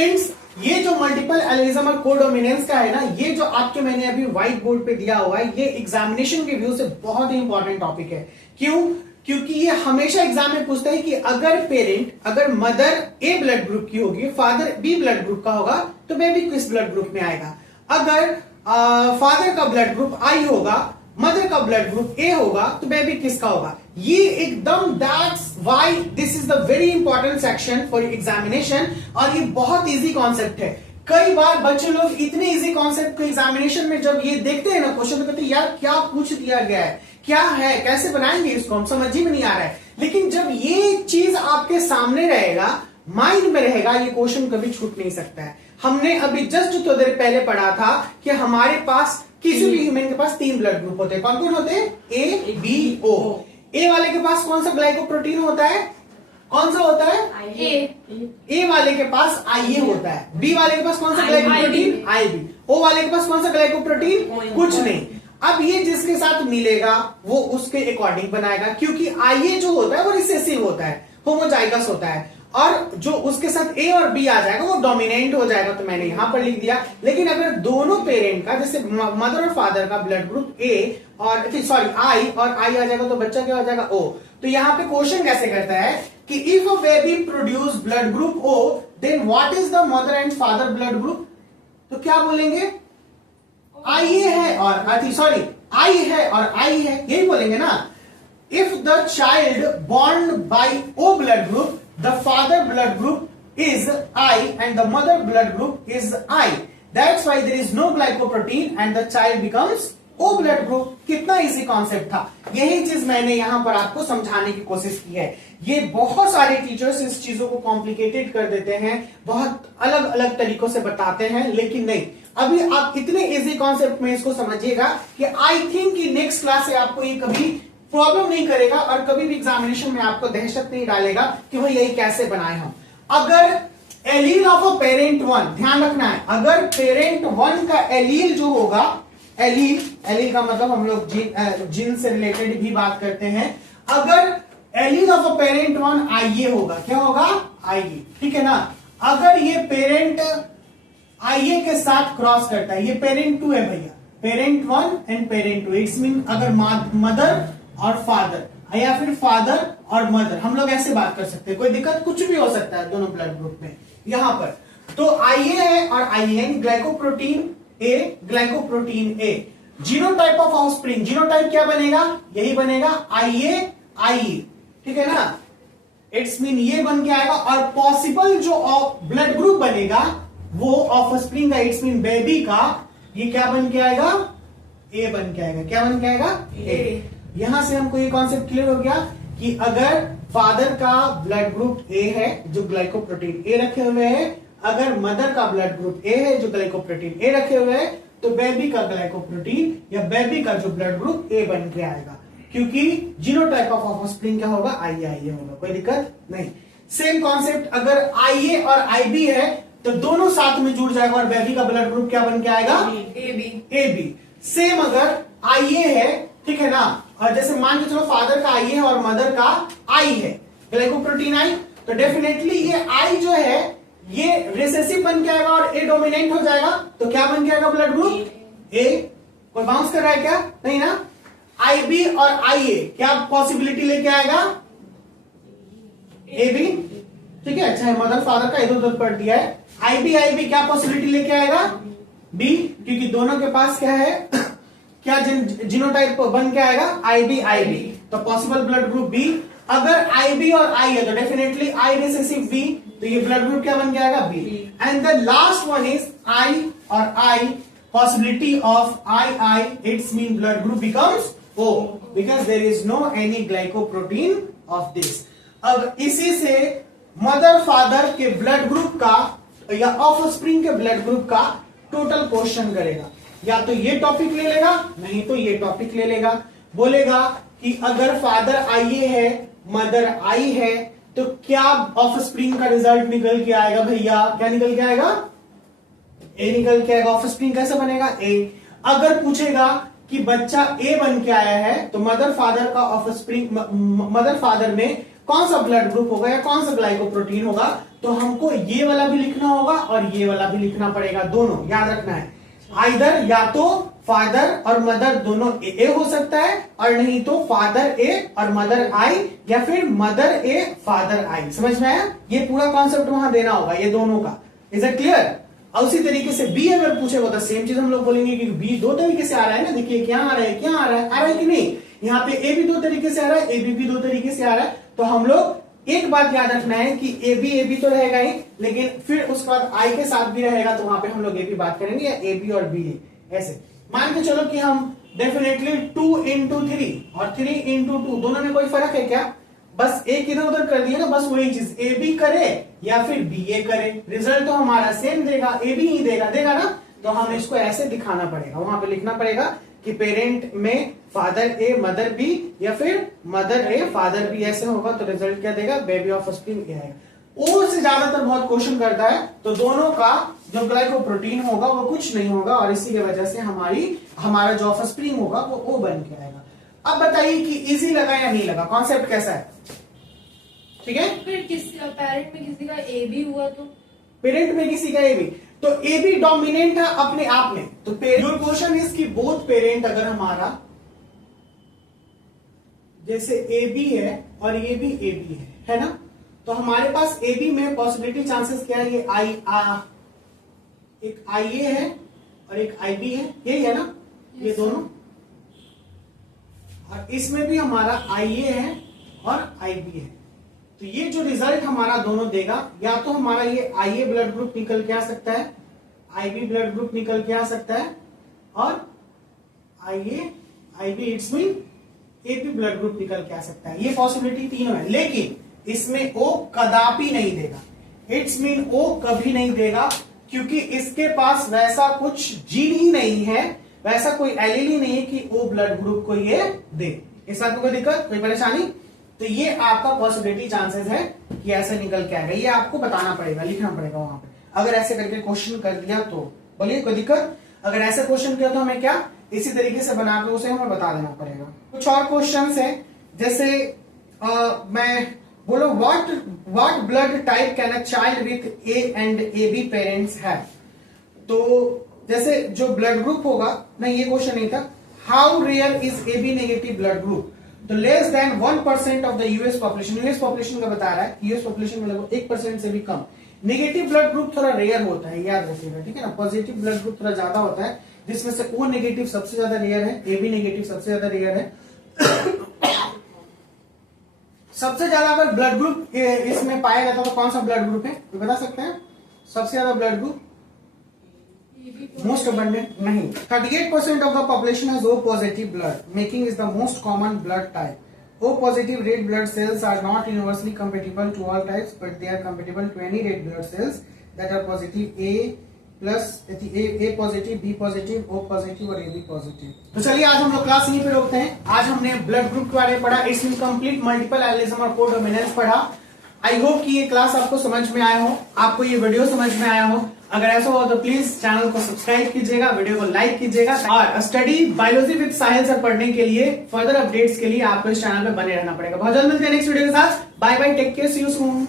Friends, ये जो multiple allelism और कोडोमिनेंस का है ना, ये जो आपके मैंने अभी व्हाइट बोर्ड पे दिया हुआ है, ये एग्जामिनेशन के व्यू से बहुत ही इंपॉर्टेंट टॉपिक है। क्यों? क्योंकि ये हमेशा एग्जाम में पूछता है कि अगर मदर ए ब्लड ग्रुप की होगी, फादर बी ब्लड ग्रुप का होगा, तो बेबी किस ब्लड ग्रुप में आएगा। अगर फादर का ब्लड ग्रुप आई होगा, मदर का ब्लड ग्रुप ए होगा, तो बेबी किसका होगा। ये एकदम that's why this is the very important section for examination. और ये बहुत इजी कॉन्सेप्ट है। कई बार बच्चे लोग इतने इजी कॉन्सेप्ट को एग्जामिनेशन में जब ये देखते हैं ना क्वेश्चन, तो कहते हैं यार क्या पूछ दिया गया है, क्या है, कैसे बनाएंगे इसको, हम समझ ही में नहीं आ रहा है। लेकिन जब ये चीज आपके सामने रहेगा, माइंड में रहेगा, ये क्वेश्चन कभी छूट नहीं सकता है। हमने अभी जस्ट थोड़ी देर पहले पढ़ा था कि हमारे पास किसी भी ह्यूमन के पास 3 ब्लड ग्रुप होते हैं। कौन कौन होते हैं? ए, बी, ओ। ए वाले के पास कौन सा ग्लाइकोप्रोटीन होता है? कौन सा होता है? ए वाले के पास आईए होता है। बी वाले के पास कौन सा ग्लाइकोप्रोटीन? आईबी। ओ वाले के पास कौन सा ग्लाइकोप्रोटीन? कुछ नहीं। अब ये जिसके साथ मिलेगा वो उसके अकॉर्डिंग बनाएगा, क्योंकि आईए जो होता है वो रिसेसिव होता है, होमोजाइगस होता है। और जो उसके साथ ए और बी आ जाएगा वो डोमिनेंट हो जाएगा, तो मैंने यहां पर लिख दिया। लेकिन अगर दोनों पेरेंट का, जैसे मदर और फादर का ब्लड ग्रुप ए और आई और आई आ जाएगा, तो बच्चा क्या हो जाएगा? ओ। तो यहाँ पे क्वेश्चन कैसे करता है कि if a baby produce blood group O, then what is the mother and father blood group? तो क्या बोलेंगे? आई है और आई है और आई है, यही बोलेंगे ना। If the child born by O blood group, the father blood group is I and the mother blood group is I. That's why there is no glycoprotein and the child becomes O blood group. कितना easy concept था। यही चीज मैंने यहां पर आपको समझाने की कोशिश की है। ये बहुत सारे टीचर्स इस चीजों को कॉम्प्लिकेटेड कर देते हैं, बहुत अलग अलग तरीकों से बताते हैं, लेकिन नहीं, अभी आप इतने इजी कॉन्सेप्ट में इसको समझिएगा कि आई थिंक कि नेक्स्ट क्लास से आपको ये कभी प्रॉब्लम नहीं करेगा और कभी भी एग्जामिनेशन में आपको दहशत नहीं डालेगा कि भाई यही कैसे बनाए हम। अगर allele of a parent one, ध्यान रखना है, अगर पेरेंट वन का एलील जो होगा, एलील का मतलब हम लोग जीन से रिलेटेड भी बात करते हैं। अगर allele of a parent one आईए होगा, क्या होगा? आईए, ठीक है ना। अगर ये पेरेंट आईए के साथ क्रॉस करता है, ये पेरेंट 2 है भैया, parent 1 and parent 2, it's mean अगर मदर और फादर या फिर फादर और मदर, हम लोग ऐसे बात कर सकते हैं, कोई दिक्कत कुछ भी हो सकता है दोनों ब्लड ग्रुप में यहां पर। तो आईए है और आईए, glycoprotein A, glycoprotein A. Genotype of offspring, genotype क्या बनेगा? यही बनेगा, आईए आईए, ठीक है ना। इट्स मीन ये बन के आएगा। और पॉसिबल जो ब्लड ग्रुप बनेगा वो ऑफस्प्रिंग का, इट्स मीन बेबी का, ये क्या बन के आएगा? ए बन के आएगा। क्या बन के आएगा? ए। यहां से हमको ये कॉन्सेप्ट क्लियर हो गया कि अगर फादर का ब्लड ग्रुप ए है जो ग्लाइकोप्रोटीन ए रखे हुए है, अगर मदर का ब्लड ग्रुप ए है जो ग्लाइकोप्रोटीन ए रखे हुए है, तो बेबी का ग्लाइकोप्रोटीन या बेबी का जो ब्लड ग्रुप ए बन के आएगा, क्योंकि जीनोटाइप ऑफ ऑफस्प्रिंग क्या होगा? आईए आईए होगा, कोई दिक्कत नहीं। सेम कॉन्सेप्ट, अगर आईए और आईबी है तो दोनों साथ में जुड़ जाएगा और बेबी का ब्लड ग्रुप क्या बन के आएगा? A B. सेम अगर आईए है, ठीक है ना, और जैसे मान के चलो फादर का आई है और मदर का आई है, ग्लाइकोप्रोटीन आई, तो डेफिनेटली ये आई जो है ये रिसेसिव बन के आएगा और ए डोमिनेंट हो जाएगा, तो क्या बन के आएगा ब्लड ग्रुप? ए। कोई बाउंस कर रहा है क्या? नहीं ना। आई बी और आई ए क्या पॉसिबिलिटी लेके आएगा? ए बी, ठीक है। अच्छा है, मदर फादर का इधर उधर पढ़ दिया है। आई बी क्या पॉसिबिलिटी लेके आएगा? बी, क्योंकि दोनों के पास क्या है, क्या जीनोटाइप बन के आएगा? आईबी, तो पॉसिबल ब्लड ग्रुप बी। अगर आईबी और आई है तो डेफिनेटली आई रिसेसिव बी, तो ये ब्लड ग्रुप क्या बन के आएगा? B. And the last one is I और I, possibility of I, it's mean blood group becomes O, because there is no any glycoprotein of this. अब इसी से मदर फादर के ब्लड ग्रुप का या ऑफस्प्रिंग के ब्लड ग्रुप का total question करेगा। या तो ये टॉपिक ले लेगा, नहीं तो ये टॉपिक ले लेगा। बोलेगा कि अगर फादर आईए है, मदर आई है, तो क्या ऑफस्प्रिंग का रिजल्ट निकल के आएगा भैया? क्या निकल के आएगा? ए निकल के आएगा। ऑफस्प्रिंग कैसे बनेगा? ए। अगर पूछेगा कि बच्चा ए बन के आया है, तो मदर फादर का ऑफस्प्रिंग, मदर फादर में कौन सा ब्लड ग्रुप होगा या कौन सा ग्लाइकोप्रोटीन होगा, तो हमको ये वाला भी लिखना होगा और ये वाला भी लिखना पड़ेगा, दोनों याद रखना है। आइदर या तो फादर और मदर दोनों ए हो सकता है, और नहीं तो फादर ए और मदर आई, या फिर मदर ए फादर आई। समझ में आया? ये पूरा कॉन्सेप्ट वहां देना होगा ये दोनों का। Is it clear? और उसी तरीके से बी अगर पूछेगा तो सेम चीज हम लोग बोलेंगे कि बी दो तरीके से आ रहा है ना, देखिए क्या आ रहा है, क्या आ रहा है कि नहीं। यहाँ पे ए भी दो तरीके से आ रहा है, ए बी भी दो तरीके से आ रहा है। तो हम लोग एक बात याद रखना है कि ए बी तो रहेगा ही, लेकिन फिर उसके बाद आई के साथ भी रहेगा, तो वहां पे हम लोग ए बी बात करेंगे, या ए बी और बी ऐसे। मान के चलो कि हम डेफिनेटली 2 into 3 और 3 into 2 दोनों में कोई फर्क है क्या? बस एक इधर उधर कर दिया ना, बस वही चीज, ए बी करे या फिर बी ए करे, रिजल्ट तो हमारा सेम देगा, ए बी ही देगा ना। तो हम इसको ऐसे दिखाना पड़ेगा, वहां पे लिखना पड़ेगा कि पेरेंट में फादर ए मदर बी, या फिर मदर ए फादर बी, ऐसे होगा। तो रिजल्ट क्या देगा? बेबी ऑफ स्प्रिंग ए आएगा। ओ से ज्यादातर बहुत क्वेश्चन करता है, तो दोनों का जो ग्लाइकोप्रोटीन होगा वो कुछ नहीं होगा, और इसी की वजह से हमारा जो ऑफ स्प्रिंग होगा वो ओ बन के आएगा। अब बताइए कि इजी लगा या नहीं लगा, कॉन्सेप्ट कैसा है? ठीक है। फिर पेरेंट में किसी का ए बी हुआ तो पेरेंट में किसी का ए बी, तो ए बी डोमिनेंट है अपने आप में। तो योर क्वेश्चन इज कि बोथ पेरेंट अगर हमारा जैसे ए बी है और ये भी ए बी है ना, तो हमारे पास ए बी में पॉसिबिलिटी चांसेस क्या है? ये एक आई ए है और एक आई बी है, यही है ना, ये दोनों। और इसमें भी हमारा आई ए है और आई बी है। तो ये जो रिजल्ट हमारा दोनों देगा, या तो हमारा ये आई ए ब्लड ग्रुप निकल के आ सकता है, आई बी ब्लड ग्रुप निकल के आ सकता है, और I A I B it's mean A B blood group निकल के आ सकता है। ये पॉसिबिलिटी तीनों है, लेकिन इसमें ओ कदापि नहीं देगा। इट्स मीन ओ कभी नहीं देगा, क्योंकि इसके पास वैसा कुछ जीन ही नहीं है, वैसा कोई एलील ही नहीं है कि ओ ब्लड ग्रुप को ये दे। इस बात में कोई दिक्कत, कोई परेशानी? तो ये आपका पॉसिबिलिटी चांसेस है कि ऐसे निकल के आएगा, ये आपको बताना पड़ेगा, लिखना पड़ेगा वहां पे। अगर ऐसे करके क्वेश्चन कर दिया तो बोलिए कोई दिक्कत? अगर ऐसे क्वेश्चन किया तो हमें क्या इसी तरीके से बनाकर उसे हमें बता देना पड़ेगा। कुछ और क्वेश्चंस है, जैसे मैं बोलो what blood type can a child with A and A be parents have. तो जैसे जो ब्लड ग्रुप होगा, नहीं ये क्वेश्चन नहीं था, how rare is A B negative blood group. तो less than 1% of the US population, US population का बता रहा है, यूएस पॉपुलेशन में लगभग 1% से भी कम नेगेटिव ब्लड ग्रुप थोड़ा रेयर होता है, याद रखिएगा, ठीक है ना। पॉजिटिव ब्लड ग्रुप थोड़ा ज्यादा होता है, जिसमें से ओ नेगेटिव सबसे ज्यादा रेयर है, ए बी नेगेटिव सबसे ज्यादा रेयर है। सबसे ज्यादा अगर ब्लड ग्रुप इसमें पाया जाता तो कौन सा ब्लड ग्रुप है, तो बता सकते हैं? सबसे ज्यादा ब्लड ग्रुप मोस्ट अबंडेंट नहीं, 38% of the population has O positive blood, making is the most common blood type. O positive red blood cells are not universally compatible to all types, but they are compatible to any red blood cells that are positive A plus A positive, B positive, O positive और AB positive। तो चलिए आज हम लोग class यहीं पे रोकते हैं। आज हमने ब्लड ग्रुप के बारे में पढ़ा, इसमें कंप्लीट मल्टीपल एलिज्म और कोडोमिनेंस पढ़ा। आई होप कि ये क्लास आपको समझ में आया हो, आपको ये वीडियो समझ में आया हो। अगर ऐसा हो तो प्लीज चैनल को सब्सक्राइब कीजिएगा, वीडियो को लाइक कीजिएगा, और study biology with Sahil sir पढ़ने के लिए, फर्दर अपडेट्स के लिए आपको इस चैनल पे बने रहना पड़ेगा। बहुत जल्द मिलते हैं नेक्स्ट वीडियो के साथ। Bye bye, take care, see you soon.